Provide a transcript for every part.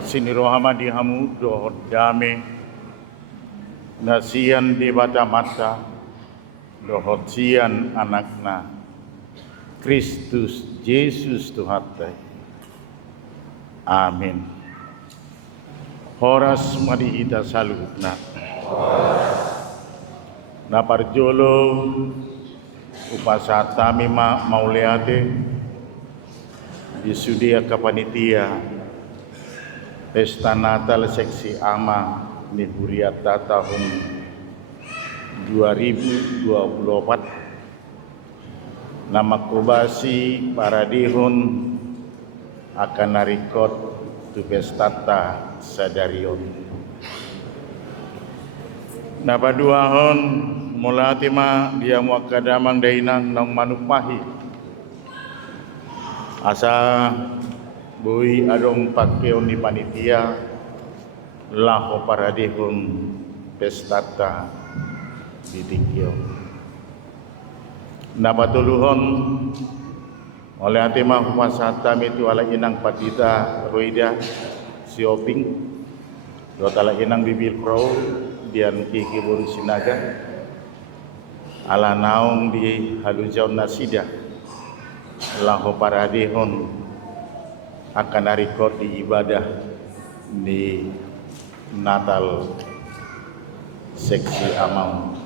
Sini rohama di hamu dohot dame nasian di bata mata dohot sian anakna Kristus Yesus Tuhatai. Amin. Horas madihita salutna. Naparjolo upasatami mauleate disudia kapanitia Pesta Natal Seksi Ama Nihuriata tahun 2024. Nama kubasi para dihun akan narikot tu pestata sadarion. Napa duahon mulatima dia muakadamang dainang nang manupahi. Asa bui adong pakeon di panitia laho para dihun pestata di tikyo. Napatuluhon oleh atima humasatam itu ala inang patita roida sioping dot ala inang bibil pro dian kiki buru sinaga ala naung di halujaun nasida laho para dihun akan narikot di ibadah di Natal Seksi Amam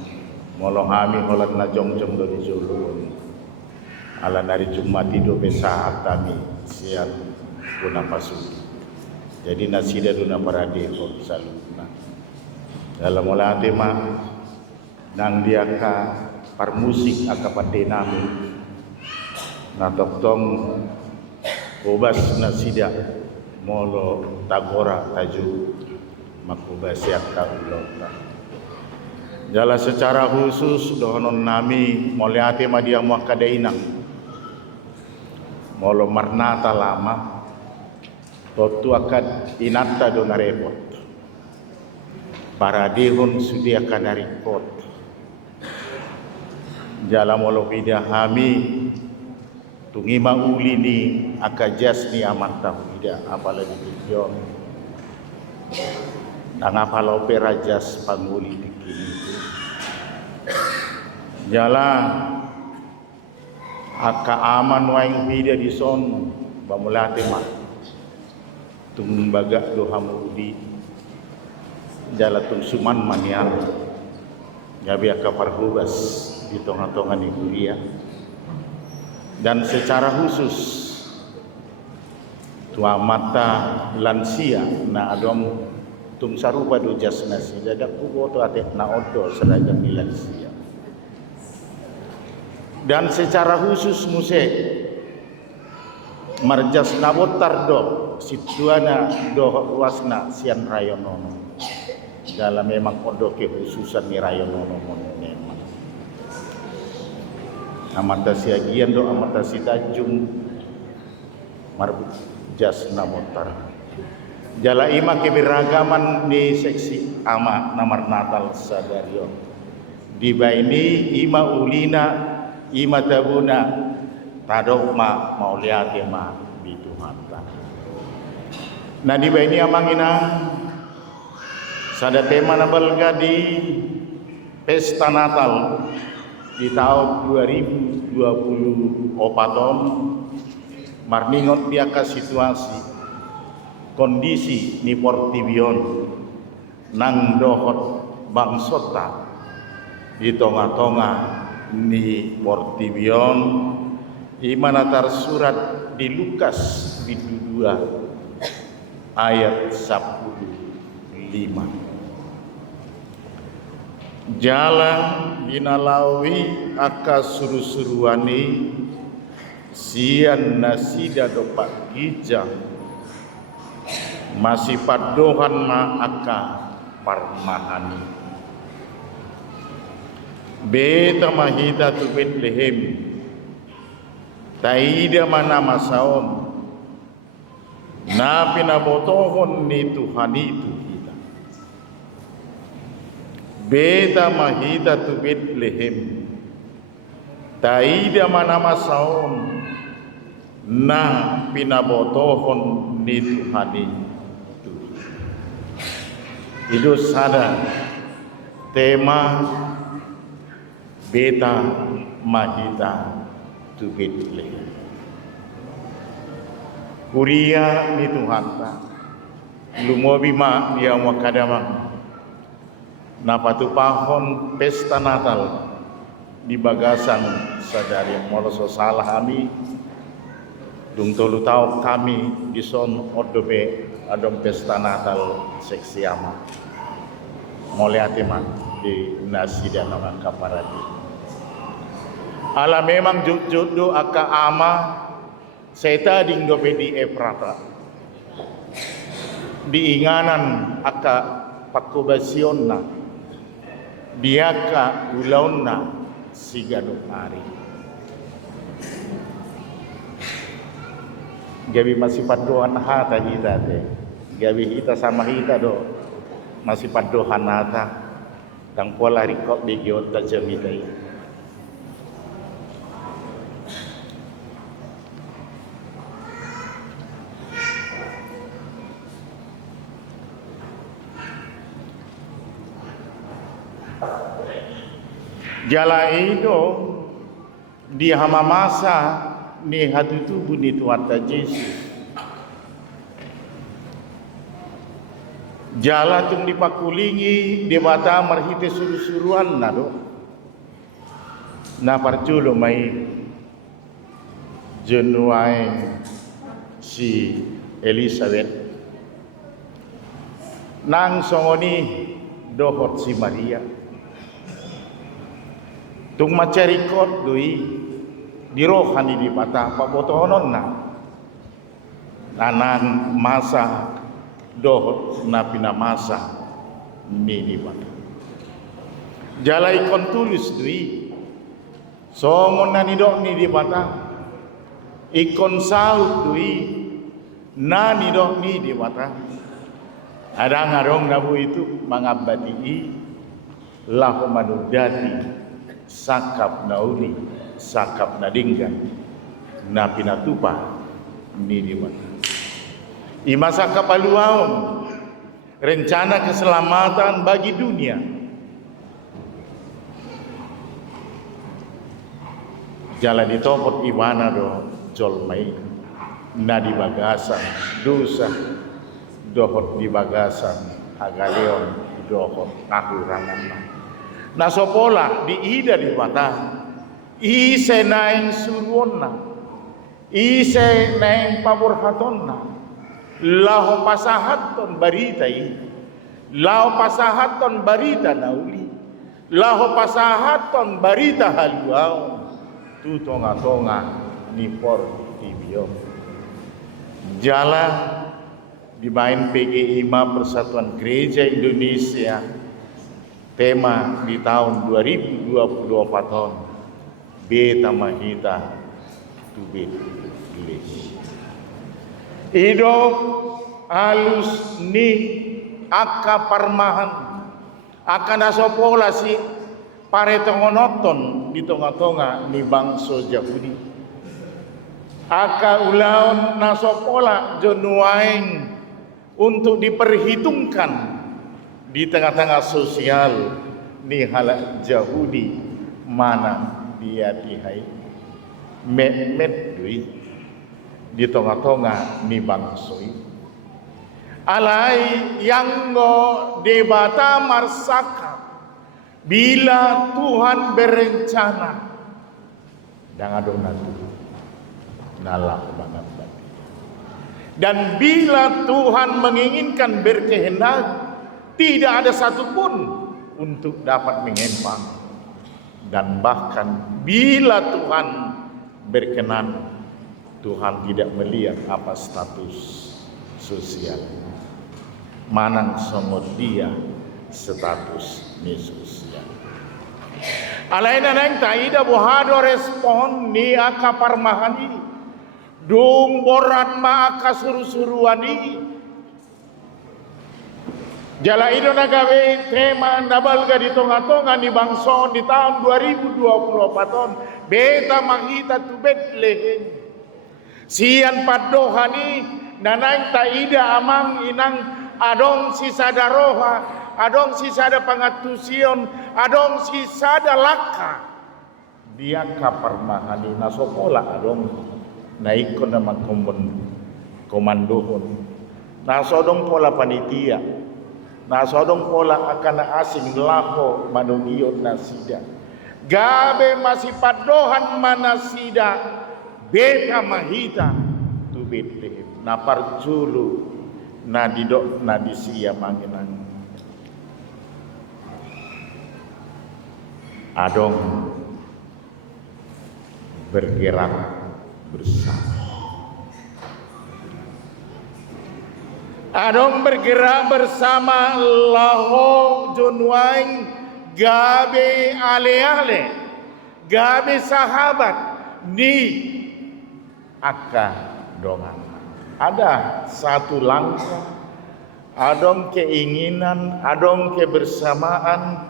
molohami holat na jong-jong do di julun ala nari Jumati do pesahat kami sian guna pasuki. Jadi nasida duna parade ko salutna dalam olate ma nang diaka parmusik akapate nami na toktong ubas nasida molo tagora taju makubasiak kaulota. Jala secara khusus dohonon nami moliate madia muakadainang molo marnata lama totu akad inata do narepot para dihun sudi akan narikot jala molo pidahami tungima uli ni akajas ni amat tahu tidak apalagi video tangapalo perajas panguli dikini jala aka aman waing video di son bamulate mak tung baga do hamudi jala tung suman manial gabi aka parhubas di tonga-tonga ni kuliah. Dan secara khusus tua mata lansia na adom tum sarupa do jasnasi dadak kubo to ate na odo seragam lansia. Dan secara khusus muse marjas nabotar do situana do wasna sian rayonono dalam memang odo kekhususan ni rayonono memang amata siagian do amata sitajung marbut jasna motar jala ima keberagaman di seksi ama namar Natal sadarion di baini ima ulina ima tabuna tadokma mauliate ma bituhanta nah di baini amangina sada tema nabalga di pesta Natal di tahun 2024 marningot biaka situasi kondisi ni Portibion nang dohot bangsota di tonga-tonga ni Portibion imanatar surat di Lukas di 2 ayat 15 jalan dinalawi aka suru-suruani sian nasida dopak gijang masih padohan ma aka parmahani beta mahida tu Bethlehem taida mana masaon na pinabotohon ni Tuhan itu beta mahita tu Bethlehem taida mana masaon na pinabotohon ni Tuhani Itu sada tema Beta Mahita tu Bethlehem. Kuria ni Tuhan ta. Lumobi ma dia wakadama. Napatu pahon pesta Natal di bagasan sadari moloso salah kami. Dung tolu tau kami di son odobe adom pesta Natal seksiama. Mole ateman di nasi dan nama kaparati. Ala memang jodoh aka ama seta ding dobe di eprata. Diinganan aka pakubasionna biaka ulauna sigano ari. Gabi masih padohan hata kita te. Gabi kita sama kita do masih padohan hata. Tang pola rikok di giota jamitai. Jala itu di hama masa ni hatu tubuh ni tuata Yesus. Jala tung dipakulingi di mata marhite suru-suruan na do. Na parculo mai jenuai si Elizabeth. Nang songoni dohot si Maria. Tung macarikot doi dirohani di mata pabotohonon na nanang masa dohot na pinamasa ni di mata jalai kon tulis doi songon na nidok ni di mata ikon saut doi na nidok ni di mata ada ngarong nabu itu mangabadi lahu manudati sakap nauli sakap nadinggan na pinatupa ni di mata imasa kapaluaon rencana keselamatan bagi dunia jalan ditopot iwana do jolmai na di bagasan dosa dohot di bagasan hagaleon dohot nahurangan na sopola di ida di mata ise naing suruonna ise naing paborhatonna laho pasahaton baritai laho pasahaton barita nauli laho pasahaton barita haluao tu tonga-tonga ni por tibio jala dimain PGI Persatuan Gereja Indonesia tema di tahun 2024 Beta Mahita tu Bethlehem. Ido alus ni aka parmahan akan nasopola si pare tongonoton di tonga-tonga ni bangsa Yahudi. Aka ulaon nasopola jonuaing untuk diperhitungkan di tengah-tengah sosial ni halak Yahudi mana dia dihai met dui di tengah-tengah ni bangsoi alai yang go debata marsaka bila Tuhan berencana dan adon natu nalah banget dan bila Tuhan menginginkan berkehendak tidak ada satupun untuk dapat mengempang dan bahkan bila Tuhan berkenan Tuhan tidak melihat apa status sosial manang somot dia status ni sosial alaina nang taida bohado respon ni aka parmahani dung borat ma aka suru-suruani jala ido nagawe tema nabalga di tonga-tonga ni bangson di tahun 2024 Beta Mahita tu Bethlehem sian padohani nanang taida amang inang adong sisada roha, adong sisada pangatusion, adong sisada laka. Dia kapar mahali nasokola adong naikon naman komandohon. Nasodong pola panitia, nasodong pola akan asing lako manungiyon nasida. Gabe masih padohan manasida, beta mahita tu Bethlehem. Na parjulu na didok na disia manginang. Adong bergerak bersama. Adong bergerak bersama laho junwaing gabe ale-ale, gabe sahabat ni aka dongan. Ada satu langkah, adong keinginan, adong kebersamaan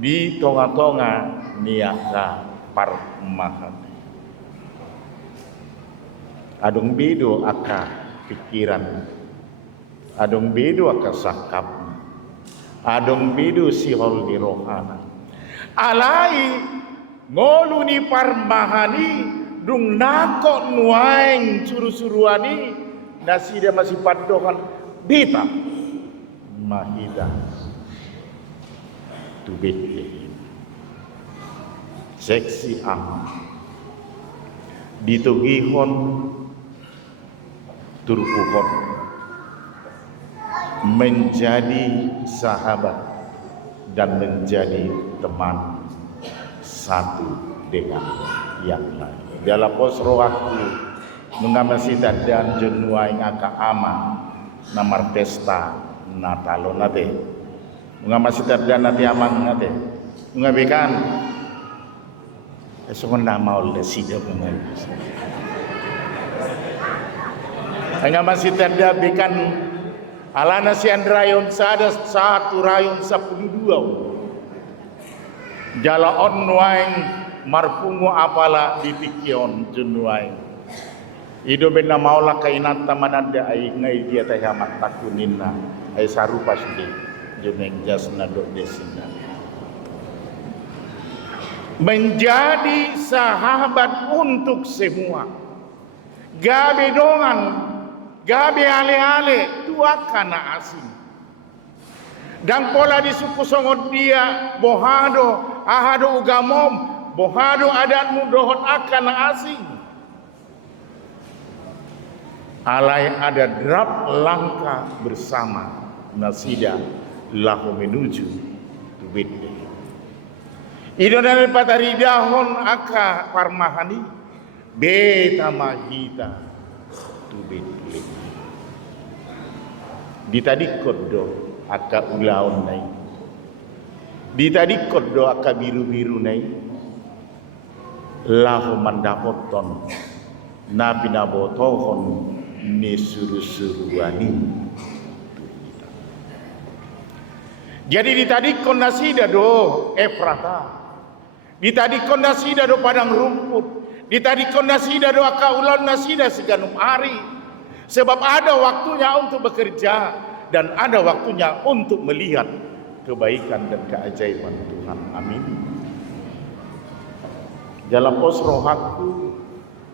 di tonga-tonga ni aka parmahan. Adong bido aka pikiran, adong bido aka sakap, adong bido sihol di rohana. Alai ngolu ni parmahani dung nako nuaing suru-suruani nasida masih padohan beta mahida tu Bethlehem. Seksi ditugihon turkuhon menjadi sahabat dan menjadi teman satu dengan yang lain. Dalam posro aku mengamasita dan jenuai ngaka ama namar pesta Natalo nate mengamasita dan nati amang nate mengabekan esok nama oleh sida mengabekan mengamasita dan bekan alana sian rayon sada satu rayon 12 jala onwaing marpungo apala dipikion jenuai ido bena maula kainata mananda ai ngai dia teh amat takunina ai sarupa sude jeneng jasna dok desina menjadi sahabat untuk semua. Gabe dongan, gabe ale-ale tua kana asing. Dan pola di suku songot dia bohado ahado ugamom bohado adatmu dohot akan asing. Alai ada drap langkah bersama nasida lahu menuju tu Bethlehem. Ido dari patari dahon aka parmahani beta mahita tu Bethlehem. Ditadikot do aka ulaon nai. Ditadikot do aka biru-biru nai. Lahu mandapoton na pinabotohon ni suru-suruani. Jadi ditadikon nasida do Efrata. Ditadikon nasida do padang rumput. Ditadikon nasida do aka ulan nasida seganum ari. Sebab ada waktunya untuk bekerja dan ada waktunya untuk melihat kebaikan dan keajaiban Tuhan. Amin. Dalam pos rohaku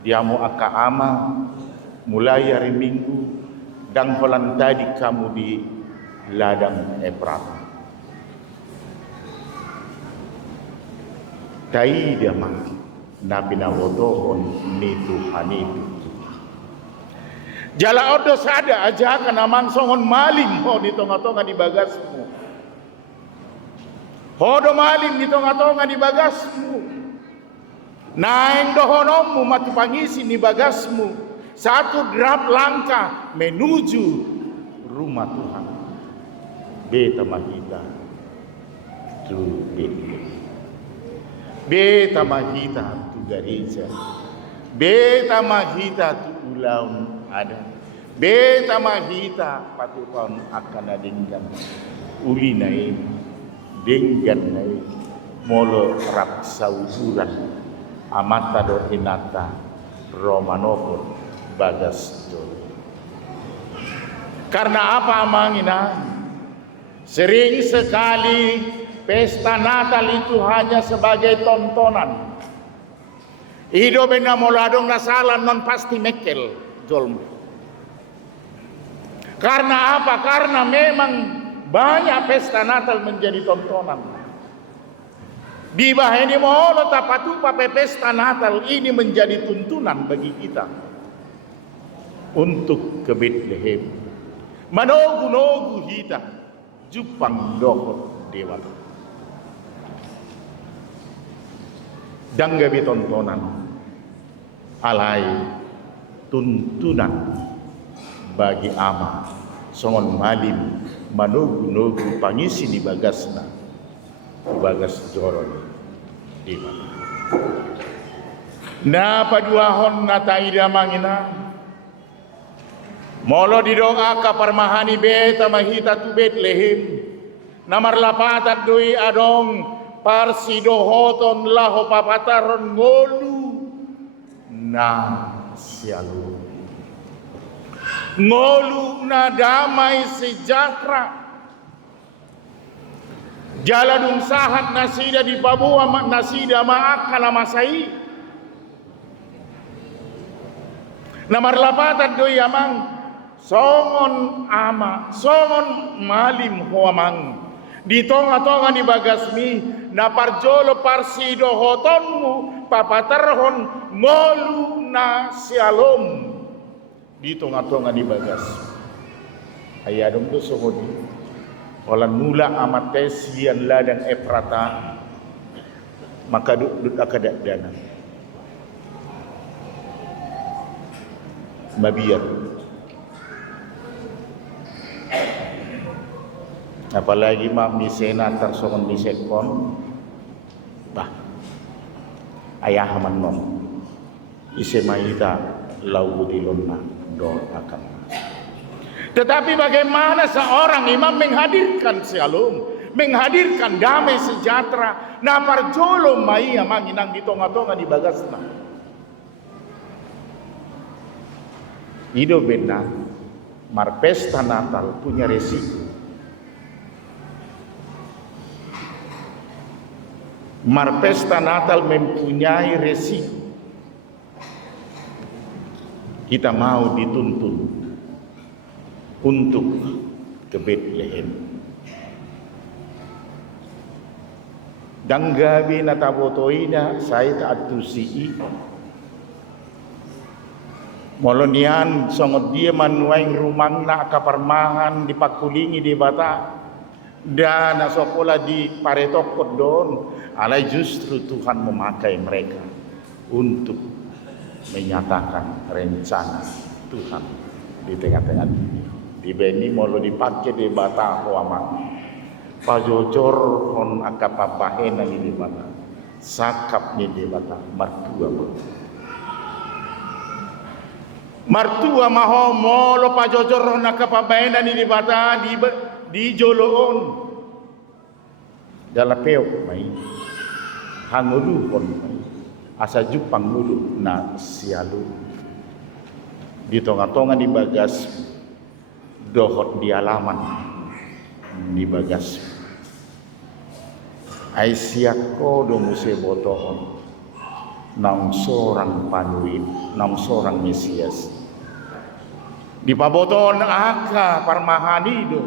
diamu aka ama mulai hari Minggu dan holan tadi kamu di ladang Efrata. Tai dia mah nabi nawotohon ni Tuhan itu. Jala odo sada aja kan amang songon maling ho di tonga-tonga di bagasmu. Hodo maling di tonga-tonga di bagasmu. Naeng dohonomu matu pangisi di bagasmu. Satu drap langkah menuju rumah Tuhan. Beta mahita tu Bethlehem. Beta mahita tu gereja. Beta mahita tu ulaun ada. Beta mahita patukan akan adinggan. Uli naik, dinggan naik, molo rap sauduran, amata do inata, romanopon bagas do. Karena apa mangina? Sering sekali pesta Natal itu hanya sebagai tontonan. Ido bena moladong nasalan non pasti mekel jolmu. Karena apa? Karena memang banyak pesta Natal menjadi tontonan. Di bahini molo tapatu pape pesta Natal ini menjadi tuntunan bagi kita untuk ke Bethlehem. Manogu-nogu hita jupang dohot dewa. Danggabi tontonan alai tuntunan bagi ama songon malim manogu-nogu pangisi di bagasna bagas joroni di mana. Na paduahon na taida mangina molo didoa ka parmahani beta mahita tu Bethlehem namar lapatan doi adong parsidohoton laho papataron ngolu na sialu ngolu na damai sejahtera jaladung sahat nasida di Papua nasida maakala masai namar lapatan doi amang songon ama songon malim huamang di tonga-tonga di bagasmi na parjolo parsido hotonmu papaterhon ngolu na sialom di tonga-tonga di bagas ayadong tu songodi olan mula amat tesian ladang eprata maka duduk akadak dana mabiar. Apalagi mak di senatar songon di sekon bah ayah manon ise maita lau dilonna do akan. Tetapi bagaimana seorang imam menghadirkan shalom, menghadirkan damai sejahtera na parjolo mai manginang di tonga-tonga di bagasna. Ido benar mar pesta Natal punya resiko. Mar pesta Natal mempunyai resiko. Kita mau dituntun untuk ke Bethlehem. Danggabi na tabotoina saya tak atusi. Molonian songot dia manuaing rumang na kaparmahan dipakulingi di bata dan asokola di paretokot don. Alai justru Tuhan memakai mereka untuk menyatakan rencana Tuhan di tengah-tengah dunia. Di beni molo dipakai di bata huama. Pajojor hon akapapahena di bata. Sakapnya di bata martua. Martua maho molo pajojor hon akapapahena di bata di joloon. Jalapeo mai. Hangulu pon asa jupang ngulu na sialu di tonga-tonga di bagas dohot di alaman di bagas ai siako do muse botohon nang sorang panuin nang sorang Mesias di pabotohon aka parmahani do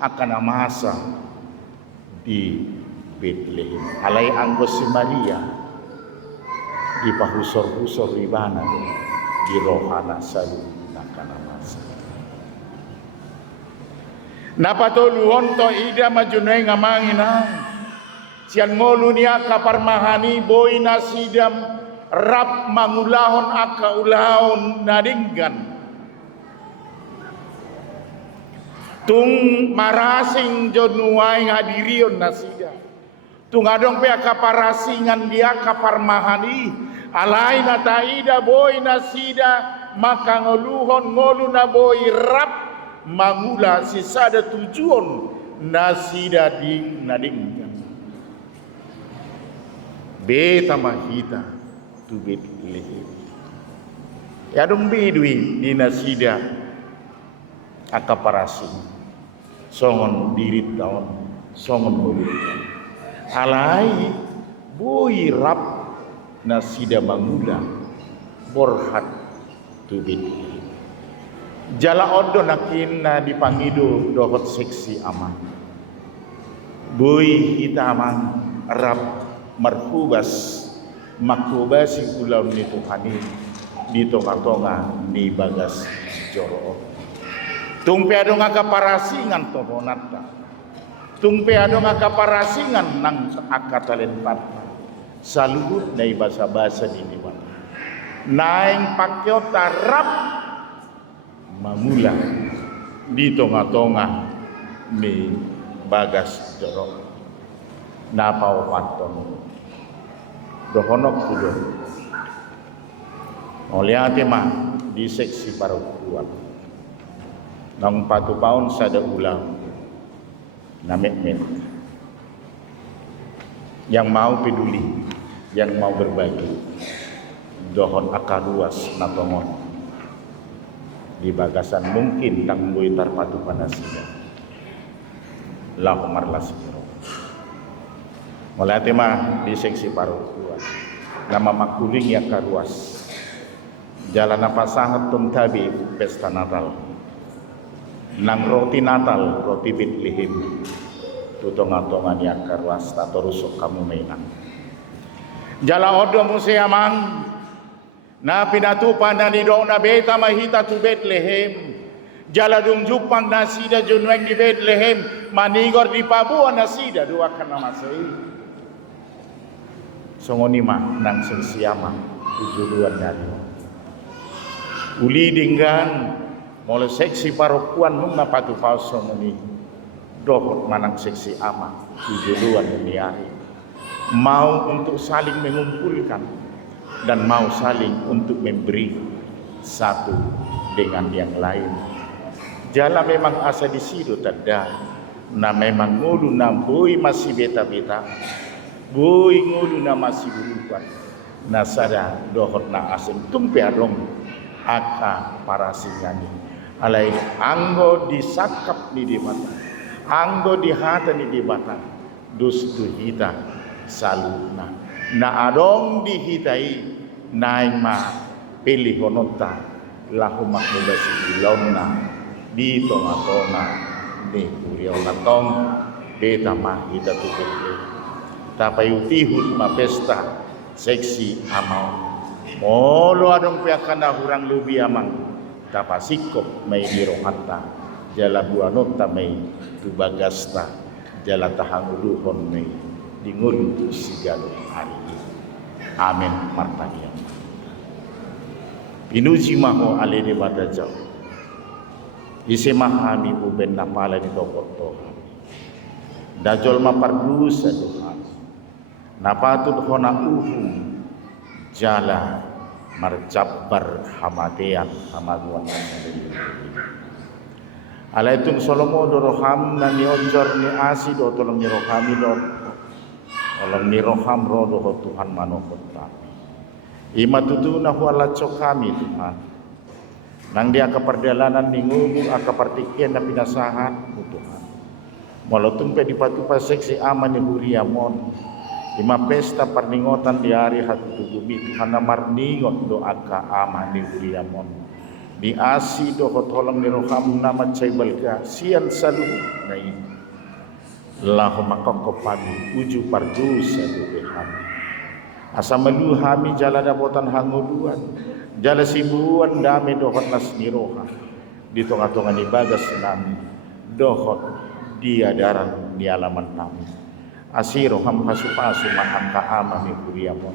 akan amasa di Bethlehem alai anggos si Maria di pahusor-husor ribana di rohana salu nakana masa napatuluon to ida majunay ngamangina sian ngolu niya kaparmahani boy nasidam rap mangulahon aka ulahon nadinggan tung marasing jonuay ngadirion nasida tung adong pe kaparasingan dia kaparmahani alai na taida boy nasida maka ngoluhon ngolu na boy rap mangula sisada tujuan nasida ding nadinggan beta mahita tu Bethlehem ya dong bidui di nasida akaparasi songon dirit daon songon mulut alai boi rap nasida mangula borhat tubit jala odo nakin na dipangido dohot seksi aman boi hitamang rap marhubas makubasi ulau ni Tuhani di tonga-tonga ni bagas joro tungpe ado ngakaparasingan tohonata tungpe ado ngakaparasingan nang akatalen saluhut na basa-basa di diwan naing pakyo tarap mamula di tonga-tonga ni bagas joro napao paton dohonok kudo oleh atema di seksi parukuan nang 4 tahun sada ulang na met yang mau peduli yang mau berbagi dohon akaruas na tongon di bagasan mungkin tang buitar patu panasida lahu marlasiro mulai tema di seksi parukuan nama makuling ya karuas jalan apa sangat tabi pesta Natal nang roti Natal roti Bethlehem tutonga-tongan ya karuas tato rusuk kamu mainan jala odo museamang na pinatupan na ni doon na beta mahita tu Bethlehem jala dung jupang nasida junweng di Bethlehem manigor di Pabuan nasida dua kana masai songonima nang sensiama tujuan dari uli dinggan mulai seksi parokuan nung napatu falso meni dohot manang seksi ama tujuan ini hari mau untuk saling mengumpulkan dan mau saling untuk memberi satu dengan yang lain jala memang asa di situ tada na memang ngulu na boy masih beta-beta boy ngulu na masih berupan na sada dohot na asem tumpe adong aka para singani alai anggo disakap ni di mata anggo dihata ni di mata dus duhita saluna na adong dihitai naing ma pilih honota lahu makmubasi ilauna di tonga-tonga ni uriau natong beta ma hita tukele tapai utihut ma pesta seksi amau molo adong piakana hurang lubi amang tapasikop may dirohata jala buanota may tubagasta jala tahanguluhon may dingul sigalo hari ini amin martanian pinuji maho alene bata jauh isi mahami uben napala di tokot Tuhan dajol mapardusa Tuhan napatut hona uhum jala marjabbar hamatean hamaduan alaitung solomo doroham na ni ojor ni asi do tolong ni rohami do tolong ni roham rodo Tuhan manokot kami ima tutuna huala kami Tuhan nang dia keperjalanan ni ngulu akapartikian na pinasahan Tuhan walau tumpe di patupa seksi aman ni huriamon ima pesta perningotan di hari hatu tugumi Tuhan marningot do aka aman ni huriamon di asi do tolong ni roham nama caibalga sian salu nai lahu makokopani uju pardusa do Tuhan asa meluhami jala dapotan hanguduan jala sibuan dame dohot nas niroha di tonga-tonga ni bagas nami dohot dia daran di alaman nami asiro ham hasupasu mahangka ama mi kuriamon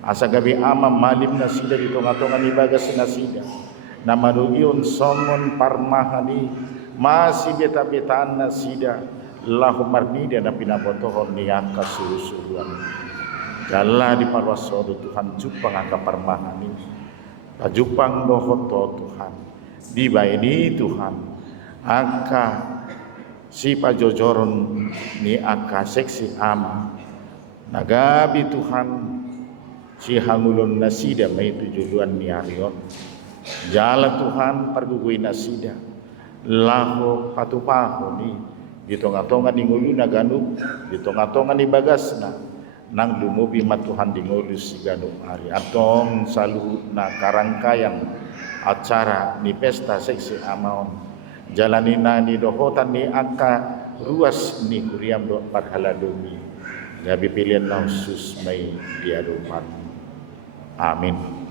asa gabi ama malim nasida di tonga-tonga ni bagas nasida namadugion somon parmahani masih beta-betaan nasida lahu marnida na pinabotohon ni angka suruh-suruhan jala di parwasodo Tuhan jupang angka parmahani pajupang dohoto Tuhan di baini Tuhan angka si pajojoron ni aka seksi ama nagabi Tuhan si hangulon nasida may tujuan ni arion jala Tuhan pergugui nasida laho patupaho ni ditonga-tonga ni ngulu na ganub ditonga-tonga ni bagasna nang lumubi matuhan di ngulu si ganub hari atong salu na karangkayan acara ni pesta seksi amaon jalanina ni dohotan ni aka ruas ni kuriam do padhaladomi gabi pilihan na sus may diadupan amin.